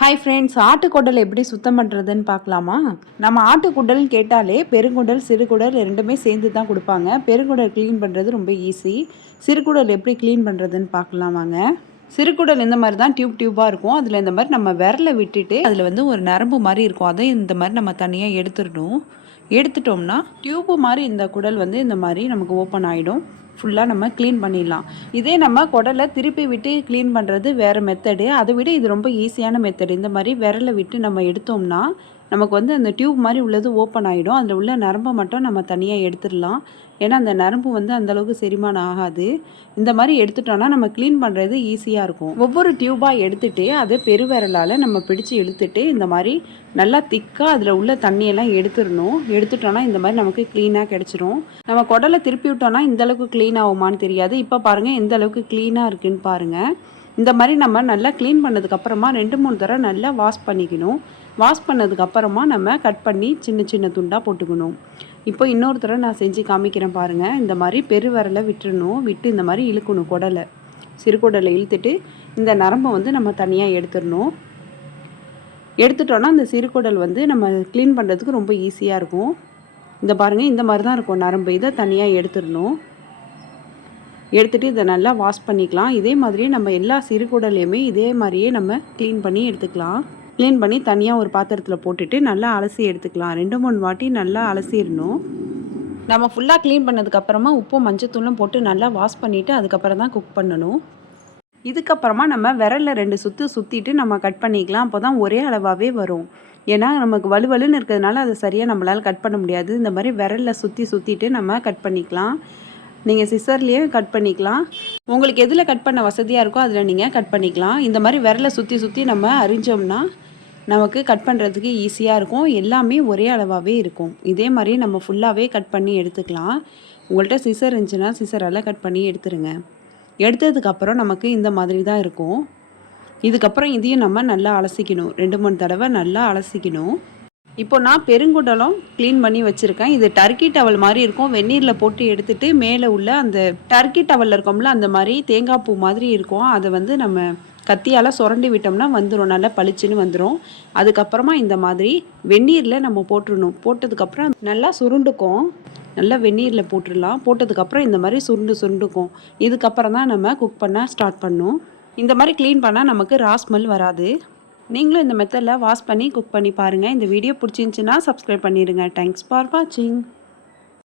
Hi friends, ஆட்டுக்குடல் எப்படி சுத்தம் பண்ணுறதுன்னு பார்க்கலாமா? நம்ம ஆட்டுக்குடல்னு கேட்டாலே பெருங்குடல் சிறுகுடல் ரெண்டுமே சேர்ந்து தான் கொடுப்பாங்க. பெருங்குடல் க்ளீன் பண்ணுறது ரொம்ப ஈஸி. சிறுகுடல் எப்படி க்ளீன் பண்ணுறதுன்னு பார்க்கலாம் வாங்க. சிறுகுடல் இந்த மாதிரி தான் டியூபாக இருக்கும். அதில் இந்த மாதிரி நம்ம விரலை விட்டுட்டு அதில் வந்து ஒரு நரம்பு மாதிரி இருக்கும். அதை இந்த மாதிரி நம்ம தனியாக எடுத்துடணும். எடுத்துட்டோம்னா டியூப்பு மாதிரி இந்த குடல் வந்து இந்த மாதிரி நமக்கு ஓப்பன் ஆகிடும். ஃபுல்லாக நம்ம க்ளீன் பண்ணிடலாம். இதே நம்ம குடலை திருப்பி விட்டு க்ளீன் பண்ணுறது வேறு மெத்தடு. அதை விட இது ரொம்ப ஈஸியான மெத்தடு. இந்த மாதிரி விரலை விட்டு நம்ம எடுத்தோம்னா நமக்கு வந்து அந்த டியூப் மாதிரி உள்ளது ஓப்பன் ஆகிடும். அதில் உள்ள நரம்பை மட்டும் நம்ம தனியாக எடுத்துடலாம். ஏன்னா அந்த நரம்பு வந்து அந்தளவுக்கு செரிமானம் ஆகாது. இந்த மாதிரி எடுத்துட்டோன்னா நம்ம க்ளீன் பண்ணுறது ஈஸியாக இருக்கும். ஒவ்வொரு டியூபாக எடுத்துகிட்டு அதை பெருவிரலால் நம்ம பிடிச்சி இழுத்துட்டு இந்த மாதிரி நல்லா திக்காக அதில் உள்ள தண்ணியெல்லாம் எடுத்துடணும். எடுத்துட்டோன்னா இந்த மாதிரி நமக்கு க்ளீனாக கிடச்சிரும். நம்ம குடலை திருப்பி விட்டோன்னா இந்தளவுக்கு க்ளீன் ஆகுமான்னு தெரியாது. இப்போ பாருங்கள் எந்த அளவுக்கு க்ளீனாக இருக்குதுன்னு பாருங்கள். இந்த மாதிரி நம்ம நல்லா க்ளீன் பண்ணதுக்கப்புறமா 2-3 தடவை நல்லா வாஷ் பண்ணிக்கணும். வாஷ் பண்ணதுக்கப்புறமா நம்ம கட் பண்ணி சின்ன சின்ன துண்டாக போட்டுக்கணும். இப்போ இன்னொரு தடவை நான் செஞ்சு காமிக்கிறேன் பாருங்கள். இந்த மாதிரி பெருவிரலை விட்டுறணும். விட்டு இந்த மாதிரி இழுக்கணும் குடலை. சிறுகுடலை இழுத்துட்டு இந்த நரம்பை வந்து நம்ம தனியாக எடுத்துடணும். எடுத்துட்டோன்னா அந்த சிறுகுடல் வந்து நம்ம க்ளீன் பண்ணுறதுக்கு ரொம்ப ஈஸியாக இருக்கும். இந்த பாருங்கள் இந்த மாதிரி தான் இருக்கும் நரம்பு. இதை தனியாக எடுத்துடணும். எடுத்துகிட்டு இதை நல்லா வாஷ் பண்ணிக்கலாம். இதே மாதிரியே நம்ம எல்லா சிறுகுடலையுமே இதே மாதிரியே நம்ம க்ளீன் பண்ணி எடுத்துக்கலாம். க்ளீன் பண்ணி தனியாக ஒரு பாத்திரத்தில் போட்டுட்டு நல்லா அலசி எடுத்துக்கலாம். 2-3 வாட்டி நல்லா அலசிடணும். நம்ம ஃபுல்லாக க்ளீன் பண்ணதுக்கப்புறமா உப்பும் மஞ்சத்தூளும் போட்டு நல்லா வாஷ் பண்ணிவிட்டு அதுக்கப்புறம் தான் குக் பண்ணணும். இதுக்கப்புறமா நம்ம விரலில் 2 சுற்று சுற்றிட்டு நம்ம கட் பண்ணிக்கலாம். அப்போ தான் ஒரே அளவாகவே வரும். ஏன்னா நமக்கு வலுவலுன்னு இருக்கிறதுனால அதை சரியாக நம்மளால் கட் பண்ண முடியாது. இந்த மாதிரி விரலில் சுற்றிட்டு நம்ம கட் பண்ணிக்கலாம். நீங்கள் சிசர்லேயே கட் பண்ணிக்கலாம். உங்களுக்கு எதில் கட் பண்ண வசதியாக இருக்கோ அதில் நீங்கள் கட் பண்ணிக்கலாம். இந்த மாதிரி விரலை சுற்றி நம்ம அரிஞ்சோம்னா நமக்கு கட் பண்ணுறதுக்கு ஈஸியாக இருக்கும். எல்லாமே ஒரே அளவாகவே இருக்கும். இதே மாதிரி நம்ம ஃபுல்லாகவே கட் பண்ணி எடுத்துக்கலாம். உங்கள்கிட்ட சிசர் இருந்துச்சுன்னா சிசரால் கட் பண்ணி எடுத்துருங்க. எடுத்ததுக்கப்புறம் நமக்கு இந்த மாதிரி தான் இருக்கும். இதுக்கப்புறம் இதையும் நம்ம நல்லா அலசிக்கணும். 2-3 தடவை நல்லா அலசிக்கணும். இப்போ நான் பெருங்குடலும் க்ளீன் பண்ணி வச்சுருக்கேன். இது டர்க்கி டவல் மாதிரி இருக்கும். வெந்நீரில் போட்டு எடுத்துகிட்டு மேலே உள்ள அந்த டர்க்கி டவலில் இருக்கோம்ல அந்த மாதிரி தேங்காய் பூ மாதிரி இருக்கும். அதை வந்து நம்ம கத்தியால் சுரண்டி விட்டோம்னா வந்துடும். நல்லா பளிச்சுன்னு வந்துடும். அதுக்கப்புறமா இந்த மாதிரி வெந்நீரில் நம்ம போட்டுடணும். போட்டதுக்கப்புறம் நல்லா சுருண்டுக்கும். நல்லா வெந்நீரில் போட்டுடலாம். போட்டதுக்கப்புறம் இந்த மாதிரி சுருண்டுக்கும். இதுக்கப்புறம் தான் நம்ம குக் பண்ண ஸ்டார்ட் பண்ணணும். இந்த மாதிரி க்ளீன் பண்ணால் நமக்கு ரா ஸ்மெல் வராது. நீங்களும் இந்த மெத்தடில் வாஷ் பண்ணி குக் பண்ணி பாருங்கள். இந்த வீடியோ பிடிச்சிருந்துச்சின்னா சப்ஸ்கிரைப் பண்ணிடுங்க. தேங்க்ஸ் ஃபார் வாட்சிங்.